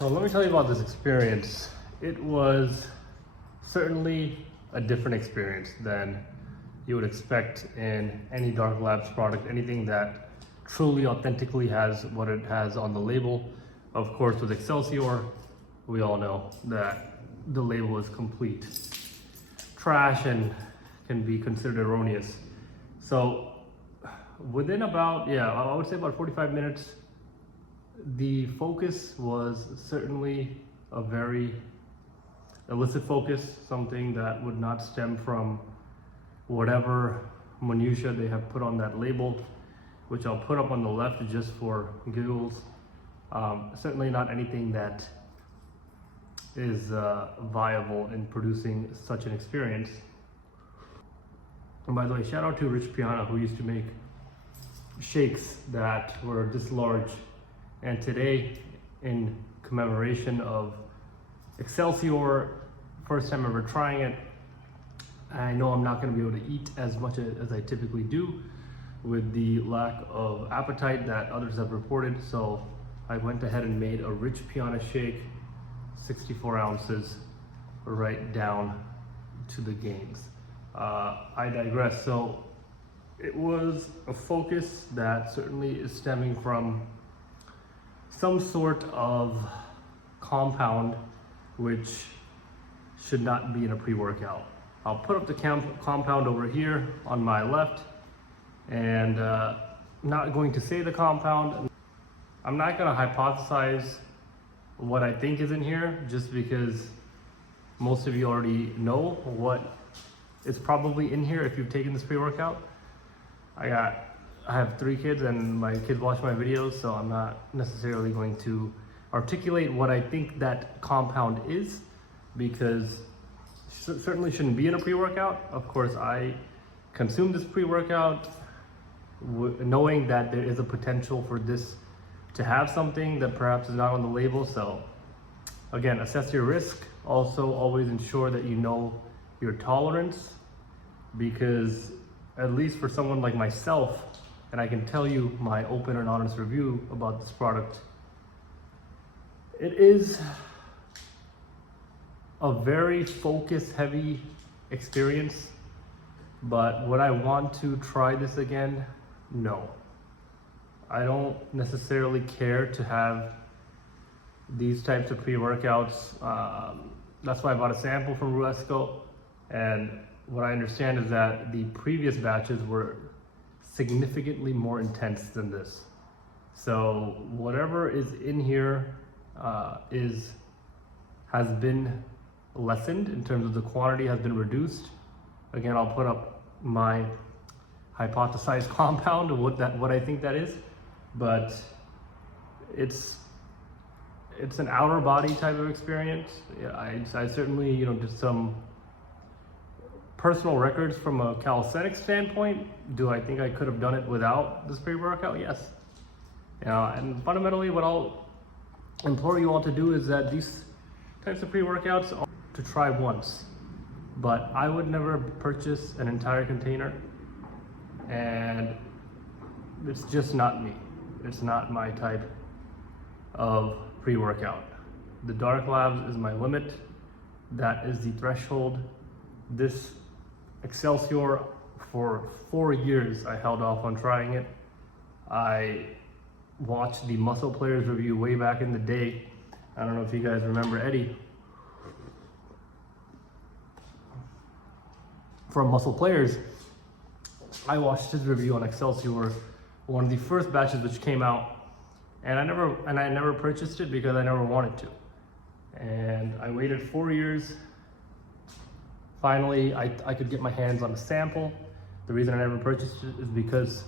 So let me tell you about this experience. It was certainly a different experience than you would expect in any Dark Labs product, anything that truly authentically has what it has on the label. Of course, with Excelsior, we all know that the label is complete trash and can be considered erroneous. So within about, I would say about 45 minutes, the focus was certainly a very illicit focus, something that would not stem from whatever minutia they have put on that label, which I'll put up on the left just for giggles. Certainly not anything that is viable in producing such an experience. And by the way, shout out to Rich Piana, who used to make shakes that were this large. And today, in commemoration of Excelsior, first time ever trying it, I know I'm not going to be able to eat as much as I typically do with the lack of appetite that others have reported. So I went ahead and made a Rich Piana shake, 64 ounces, right down to the gains. I digress. So it was a focus that certainly is stemming from some sort of compound which should not be in a pre-workout. I'll put up the compound over here on my left, and not going to say the compound. I'm not going to hypothesize what I think is in here, just because most of you already know what is probably in here if you've taken this pre-workout. I have 3 kids and my kids watch my videos, so I'm not necessarily going to articulate what I think that compound is, because certainly shouldn't be in a pre-workout. Of course, I consume this pre-workout knowing that there is a potential for this to have something that perhaps is not on the label. So again, assess your risk. Also, always ensure that you know your tolerance, because at least for someone like myself, and I can tell you my open and honest review about this product, it is a very focus heavy experience. But would I want to try this again? No. I don't necessarily care to have these types of pre-workouts. That's why I bought a sample from Ruesco, and what I understand is that the previous batches were significantly more intense than this. So whatever is in here has been lessened in terms of the quantity, has been reduced. Again, I'll put up my hypothesized compound of what I think that is, but it's an outer body type of experience. Yeah, I certainly did some personal records from a calisthenics standpoint. Do I think I could have done it without this pre-workout? Yes. And fundamentally, what I'll implore you all to do is that these types of pre-workouts are to try once, but I would never purchase an entire container, and it's just not me. It's not my type of pre-workout. The Dark Labs is my limit. That is the threshold. This Excelsior, for 4 years I held off on trying it. I watched the Muscle Players review way back in the day. I don't know if you guys remember Eddie from Muscle Players. I watched his review on Excelsior, one of the first batches which came out, and I never purchased it because I never wanted to. And I waited 4 years. Finally, I could get my hands on a sample. The reason I never purchased it is because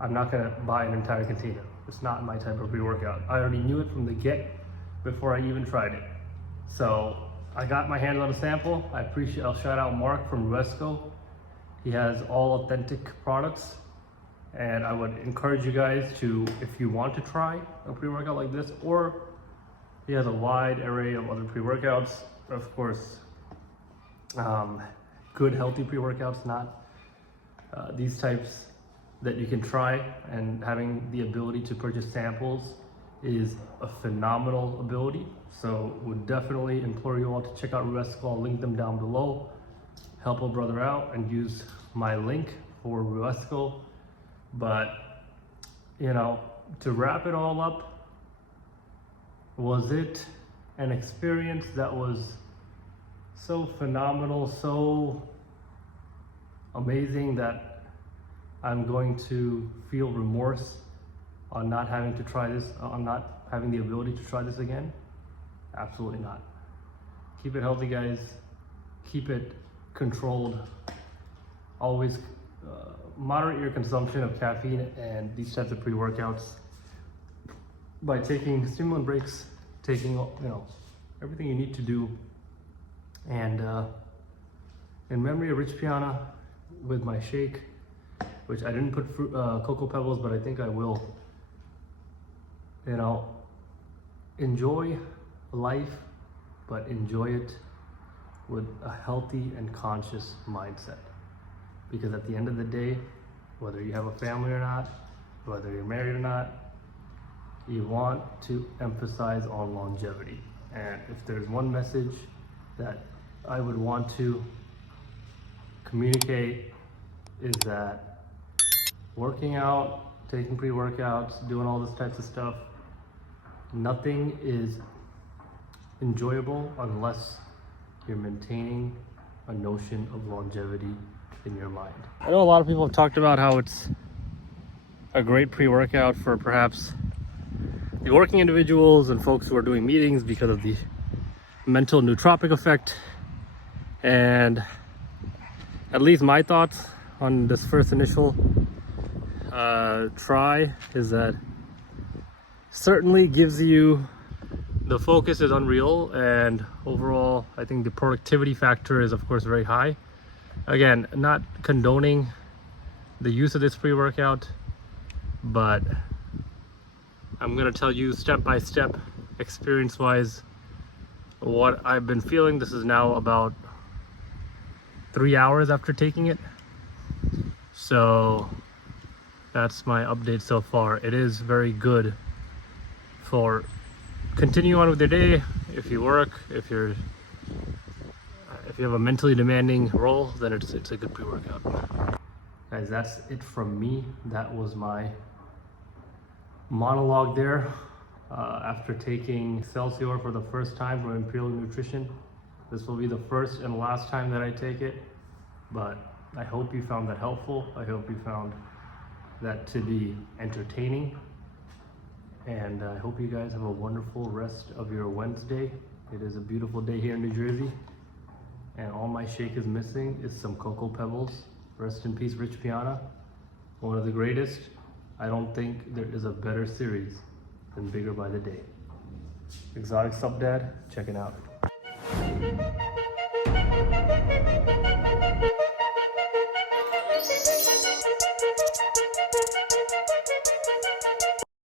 I'm not gonna buy an entire container. It's not my type of pre-workout. I already knew it from the get before I even tried it. So I got my hands on a sample. I'll shout out Mark from Ruesco. He has all authentic products, and I would encourage you guys to, if you want to try a pre-workout like this, or he has a wide array of other pre-workouts, of course, good healthy pre-workouts, not these types that you can try, and having the ability to purchase samples is a phenomenal ability. So would definitely implore you all to check out Ruescal. I'll link them down below. Help a brother out and use my link for Ruescal. But, you know, to wrap it all up, was it an experience that was so phenomenal, so amazing that I'm going to feel remorse on not having to try this, on not having the ability to try this again? Absolutely not. Keep it healthy, guys. Keep it controlled. Always moderate your consumption of caffeine and these types of pre-workouts by taking stimulant breaks, taking, you know, everything you need to do. And in memory of Rich Piana with my shake, which I didn't put cocoa pebbles, but I think I will. You know, enjoy life, but enjoy it with a healthy and conscious mindset. Because at the end of the day, whether you have a family or not, whether you're married or not, you want to emphasize on longevity. And if there's one message that I would want to communicate, is that working out, taking pre-workouts, doing all this types of stuff, nothing is enjoyable unless you're maintaining a notion of longevity in your mind. I know a lot of people have talked about how it's a great pre-workout for perhaps the working individuals and folks who are doing meetings because of the mental nootropic effect. And at least my thoughts on this first initial try is that certainly gives you, the focus is unreal, and overall I think the productivity factor is of course very high. Again, not condoning the use of this pre-workout, but I'm gonna tell you step by step, experience wise, what I've been feeling. This is now about 3 hours after taking it, so that's my update so far. It is very good for continue on with your day. If you work, if you have a mentally demanding role, then it's a good pre-workout. Guys, that's it from me. That was my monologue there after taking Excelsior for the first time from Imperial Nutrition. This will be the first and last time that I take it, but I hope you found that helpful. I hope you found that to be entertaining, and I hope you guys have a wonderful rest of your Wednesday. It is a beautiful day here in New Jersey, and all my shake is missing is some cocoa pebbles. Rest in peace, Rich Piana, one of the greatest. I don't think there is a better series than Bigger by the Day. Exotic Sub Dad, check it out.